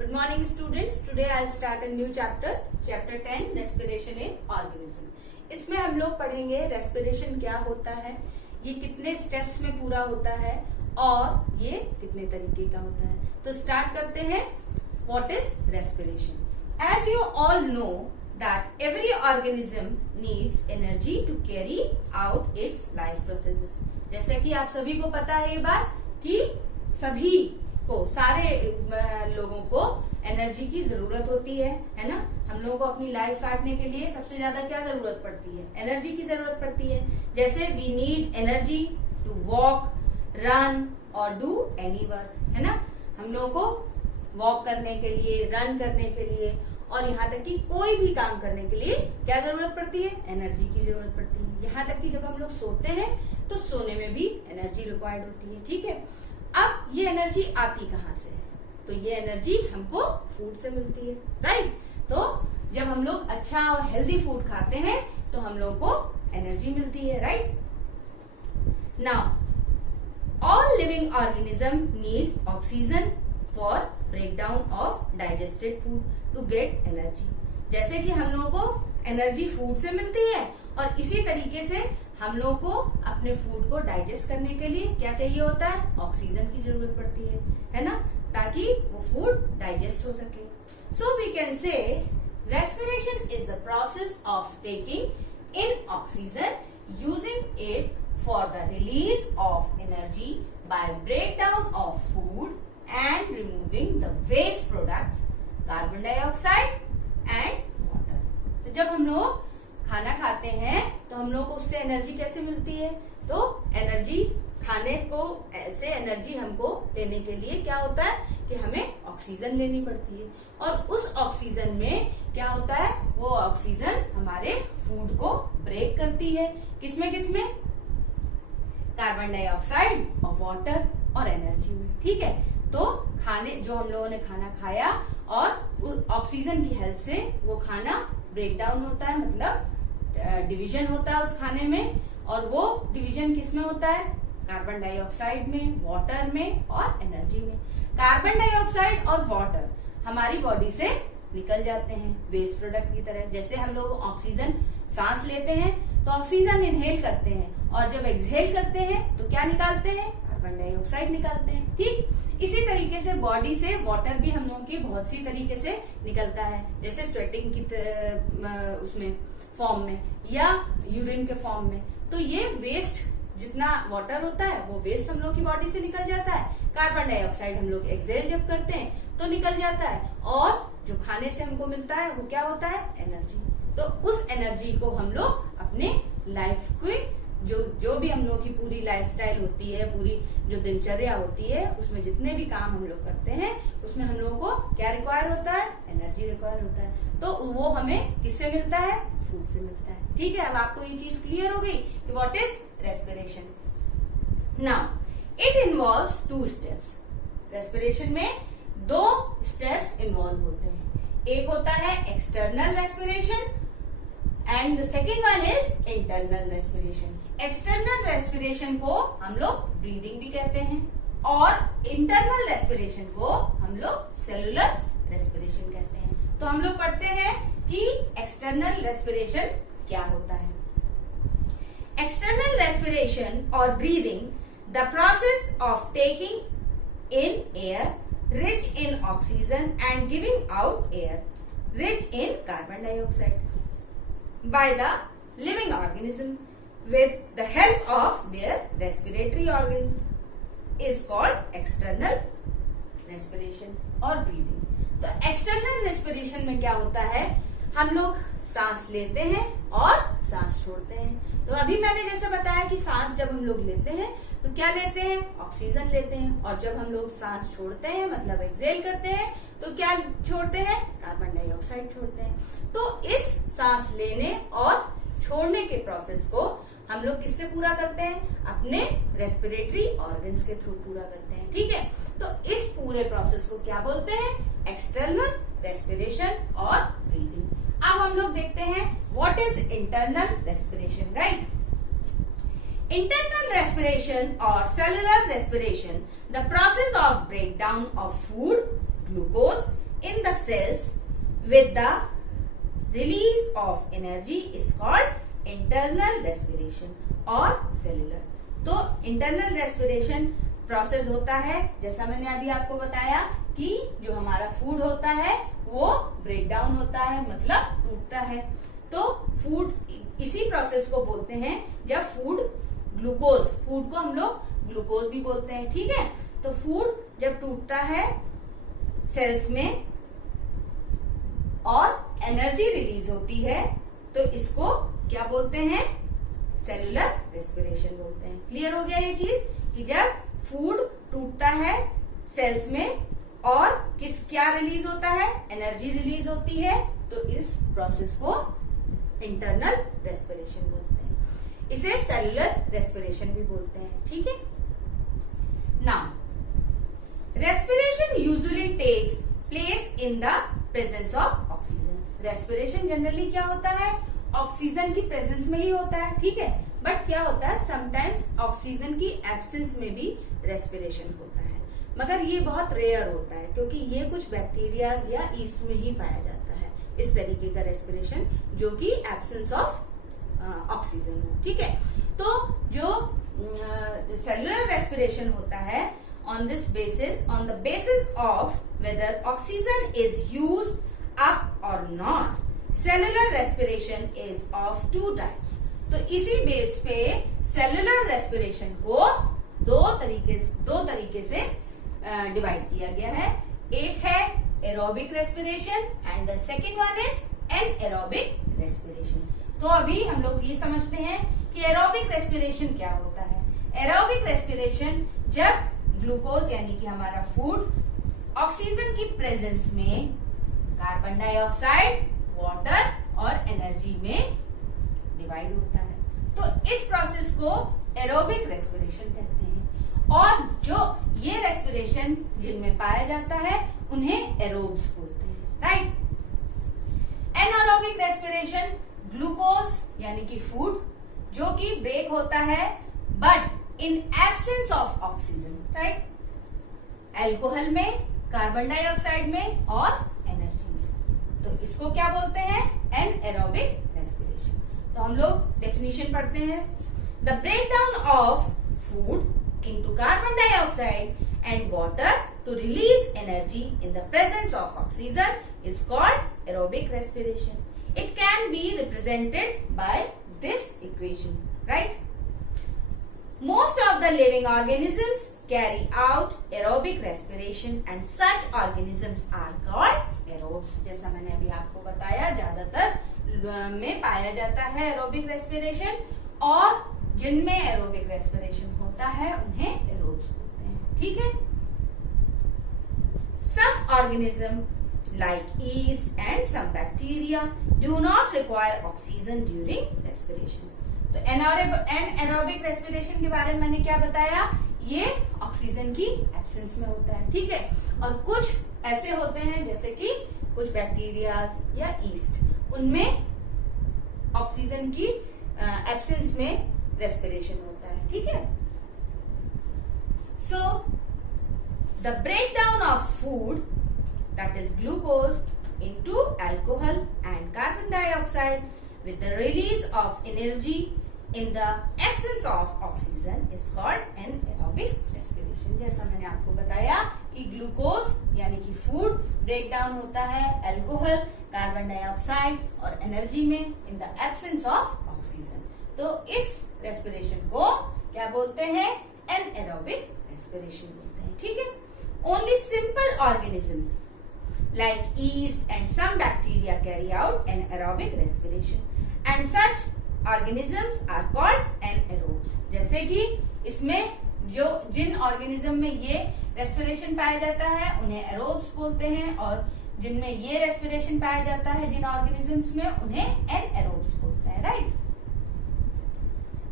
Good morning students. Today I'll start a new chapter, chapter 10, respiration in organism. इसमें हम लोग पढ़ेंगे respiration क्या होता है, ये कितने स्टेप्स में पूरा होता है और ये कितने तरीके का होता है। तो स्टार्ट करते हैं। What is respiration? As you all know that every organism needs energy to carry out its life processes. जैसे कि आप सभी को पता है ये बात कि सभी को, सारे लोगों को एनर्जी की जरूरत होती है ना। हम लोगों को अपनी लाइफ काटने के लिए सबसे ज्यादा क्या जरूरत पड़ती है? एनर्जी की जरूरत पड़ती है। जैसे we need energy to walk, run और डू एनी वर्क, है ना। हम लोगों को वॉक करने के लिए, रन करने के लिए और यहाँ तक कि कोई भी काम करने के लिए क्या जरूरत पड़ती है? एनर्जी की जरूरत पड़ती है। यहाँ तक कि जब हम लोग सोते हैं तो सोने में भी एनर्जी रिक्वायर्ड होती है, ठीक है। अब ये एनर्जी आती कहाँ से है? तो ये एनर्जी हमको फूड से मिलती है, राइट। तो जब हम लोग अच्छा और हेल्दी फूड खाते हैं तो हम लोग को एनर्जी मिलती है, right. Now all living organism need oxygen for breakdown of digested food to get energy. जैसे कि हम लोग को एनर्जी फूड से मिलती है और इसी तरीके से हम लोग को अपने फूड को डाइजेस्ट करने के लिए क्या चाहिए होता है? ऑक्सीजन की जरूरत पड़ती है ना, ताकि वो फूड डाइजेस्ट हो सके। So we can say respiration is the process of taking in oxygen using it for the release of energy by breakdown of food and removing the waste products carbon dioxide and water. तो जब हम लोग खाना खाते हैं तो हम लोग को उससे एनर्जी कैसे मिलती है? तो एनर्जी खाने को ऐसे एनर्जी हमको लेने के लिए क्या होता है कि हमें ऑक्सीजन लेनी पड़ती है और उस ऑक्सीजन में क्या होता है? वो ऑक्सीजन हमारे फूड को ब्रेक करती है। किसमें किसमें? कार्बन डाइऑक्साइड और वाटर और एनर्जी में, ठीक है। तो खाने जो हम लोगों ने खाना खाया और ऑक्सीजन की हेल्प से वो खाना ब्रेक डाउन होता है, मतलब डिवीजन होता है उस खाने में। और वो डिवीजन किसमें होता है? कार्बन डाइऑक्साइड में, वाटर में और एनर्जी में। कार्बन डाइऑक्साइड और वाटर हमारी बॉडी से निकल जाते हैं वेस्ट प्रोडक्ट की तरह। जैसे हम लोग ऑक्सीजन सांस लेते हैं तो ऑक्सीजन इनहेल करते हैं और जब एक्सहेल करते हैं तो क्या निकालते हैं? कार्बन डाइऑक्साइड निकालते हैं, ठीक। इसी तरीके से बॉडी से वाटर भी हम लोगों की बहुत सी तरीके से निकलता है, जैसे स्वेटिंग की उसमें फॉर्म में या यूरिन के फॉर्म में। तो ये वेस्ट जितना वाटर होता है वो वेस्ट हम लोग की बॉडी से निकल जाता है। कार्बन डाइऑक्साइड हम लोग एक्सहेल जब करते हैं तो निकल जाता है और जो खाने से हमको मिलता है वो क्या होता है? एनर्जी। तो उस एनर्जी को हम लोग अपने लाइफ की जो भी हम लोग की पूरी लाइफस्टाइल होती है, पूरी जो दिनचर्या होती है, उसमें जितने भी काम हम लोग करते हैं उसमें हम लोगों को क्या रिक्वायर होता है? एनर्जी रिक्वायर होता है। तो वो हमें किससे मिलता है? फूड से मिलता है, ठीक है। अब आपको ये चीज क्लियर हो गई कि what is respiration. Now it involves 2 steps. Respiration में 2 स्टेप्स इन्वॉल्व होते हैं। एक होता है external respiration and the second one is internal respiration. External respiration को हम लोग ब्रीदिंग भी कहते हैं और इंटरनल रेस्पिरेशन को हम लोग सेलुलर रेस्पिरेशन कहते हैं। तो हम लोग पढ़ते हैं कि एक्सटर्नल रेस्पिरेशन क्या होता है। एक्सटर्नल रेस्पिरेशन और breathing the process of taking in air rich in oxygen and giving out air rich in carbon dioxide by the living organism with the help of their respiratory organs is called external respiration और breathing। तो external respiration में क्या होता है? हम लोग सांस लेते हैं और सांस छोड़ते हैं। तो अभी मैंने जैसे बताया कि सांस जब हम लोग लेते हैं तो क्या लेते हैं? ऑक्सीजन लेते हैं और जब हम लोग सांस छोड़ते हैं मतलब एक्सहेल करते हैं तो क्या छोड़ते हैं? कार्बन डाइऑक्साइड छोड़ते हैं। तो इस सांस लेने और छोड़ने के प्रोसेस को हम लोग किससे पूरा करते हैं? अपने रेस्पिरेटरी ऑर्गन्स के थ्रू पूरा करते हैं, ठीक है। तो इस पूरे प्रोसेस को क्या बोलते हैं? एक्सटर्नल रेस्पिरेशन और ब्रीदिंग। अब हम लोग देखते हैं what is internal respiration, right. Internal respiration or cellular respiration, the process of breakdown of food, glucose cells with the release of energy is called internal respiration और cellular। तो internal respiration process होता है, जैसा मैंने अभी आपको बताया कि जो हमारा फूड होता है वो ब्रेक डाउन होता है, मतलब टूटता है। तो फूड, इसी प्रोसेस को बोलते हैं जब फूड ग्लूकोज, फूड को हम लोग ग्लूकोज भी बोलते हैं, ठीक है। तो फूड जब टूटता है सेल्स में और एनर्जी रिलीज होती है तो इसको क्या बोलते हैं, सेलुलर रेस्पिरेशन बोलते हैं। क्लियर हो गया ये चीज कि जब फूड टूटता है सेल्स में और क्या रिलीज होता है, एनर्जी रिलीज होती है, तो इस प्रोसेस को इंटरनल रेस्पिरेशन बोलते हैं। इसे सेलुलर रेस्पिरेशन भी बोलते हैं, ठीक है। Now respiration usually takes place in the presence of oxygen. Respiration generally क्या होता है, ऑक्सीजन की प्रेजेंस में ही होता है, ठीक है। बट क्या होता है, समटाइम्स ऑक्सीजन की एब्सेंस में भी रेस्पिरेशन होता है, मगर ये बहुत रेयर होता है क्योंकि ये कुछ बैक्टीरिया या ईस्ट में ही पाया जाता है इस तरीके का रेस्पिरेशन जो कि एब्सेंस ऑफ ऑक्सीजन हो, ठीक है। तो जो सेलुलर रेस्पिरेशन होता है on this basis, on the basis of whether oxygen is used up or not, cellular respiration is of two types। तो इसी बेस पे सेलुलर रेस्पिरेशन को दो तरीके से डिवाइड किया गया है। एक है aerobic respiration and the second one is anaerobic respiration. तो अभी हम लोग ये समझते हैं कि एरोबिक रेस्पिरेशन क्या होता है। एरोबिक रेस्पिरेशन जब ग्लूकोज यानी कि हमारा फूड ऑक्सीजन की प्रेजेंस में कार्बन डाइऑक्साइड, वाटर और एनर्जी में डिवाइड होता है, तो इस प्रोसेस को एरोबिक रेस्पिरेशन कहते हैं। और जो ये रेस्पिरेशन जिनमें पाया जाता है उन्हें एरोब्स बोलते हैं, राइट। एनारोबिक रेस्पिरेशन ग्लूकोज यानी कि फूड जो कि ब्रेक होता है but in absence of oxygen, right, alcohol में, कार्बन डाइऑक्साइड में और एनर्जी में, तो इसको क्या बोलते हैं, एनएरोबिक रेस्पिरेशन। तो हम लोग डेफिनेशन पढ़ते हैं। The breakdown of food into carbon dioxide and water to release energy in the presence of oxygen is called aerobic respiration. It can be represented by this equation, right. Most of the living organisms carry out aerobic respiration and such organisms are called aerobes। जैसा मैंने अभी आपको बताया ज्यादातर में पाया जाता है एरोबिक रेस्पिरेशन और जिनमें एरोबिक रेस्पिरेशन होता है उन्हें एरोब्स बोलते हैं, ठीक है। Some organism like yeast and some bacteria do not require oxygen during respiration। तो एनारोबिक रेस्पिरेशन के बारे में मैंने क्या बताया, ये ऑक्सीजन की एब्सेंस में होता है, ठीक है। और कुछ ऐसे होते हैं जैसे कि कुछ बैक्टीरिया या ईस्ट, उनमें ऑक्सीजन की एब्सेंस में रेस्पिरेशन होता है, ठीक है। So the breakdown of food that is glucose into alcohol and carbon dioxide with the release of energy in the absence of oxygen is called anaerobic respiration। जैसा मैंने आपको बताया कि ग्लूकोज यानी कि फूड ब्रेक डाउन होता है alcohol, carbon dioxide और एनर्जी में in the absence of oxygen. तो इस रेस्पिरेशन को क्या बोलते हैं, एनएरोबिक रेस्पिरेशन बोलते हैं, ठीक है। Only simple organism like yeast and some bacteria carry out anaerobic respiration and such organisms are called anaerobes। जैसे कि इसमें जो जिन ऑर्गेनिज्म में ये रेस्पिरेशन पाया जाता है उन्हें एरोब्स बोलते हैं और जिनमें ये रेस्पिरेशन पाया जाता है जिन ऑर्गेनिजम्स में उन्हें एनएरोब्स बोलते हैं, right.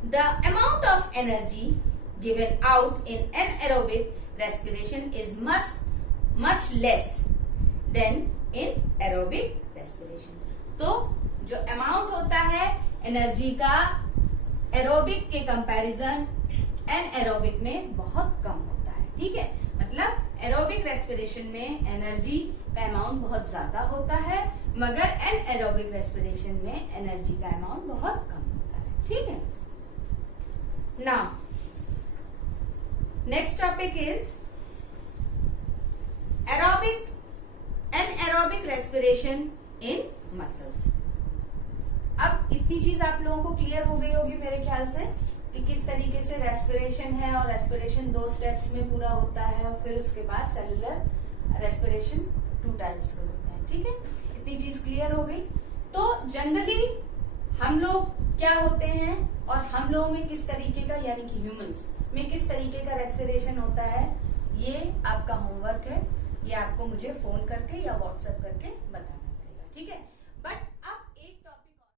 The amount of energy given out in anaerobic respiration is much less then in aerobic respiration. तो जो अमाउंट होता है एनर्जी का एरोबिक के कंपैरिजन एनएरोबिक में बहुत कम होता है, ठीक है। मतलब एरोबिक रेस्पिरेशन में एनर्जी का अमाउंट बहुत ज्यादा होता है, मगर एनएरोबिक रेस्पिरेशन में एनर्जी का अमाउंट बहुत कम होता है। ठीक है। Now next topic is anaerobic respiration in muscles. अब इतनी चीज आप लोगों को क्लियर हो गई होगी मेरे ख्याल से कि किस तरीके से रेस्पिरेशन है, और रेस्पिरेशन 2 स्टेप्स में पूरा होता है, और फिर उसके बाद सेलुलर रेस्पिरेशन 2 टाइप्स के होते हैं। ठीक है, इतनी चीज क्लियर हो गई। तो जनरली हम लोग क्या होते हैं और हम लोगों में किस तरीके का, यानी कि ह्यूमंस में किस तरीके का रेस्पिरेशन होता है, ये आपका होमवर्क है। ये आपको मुझे फोन करके या व्हाट्सएप करके बताना पड़ेगा। ठीक है।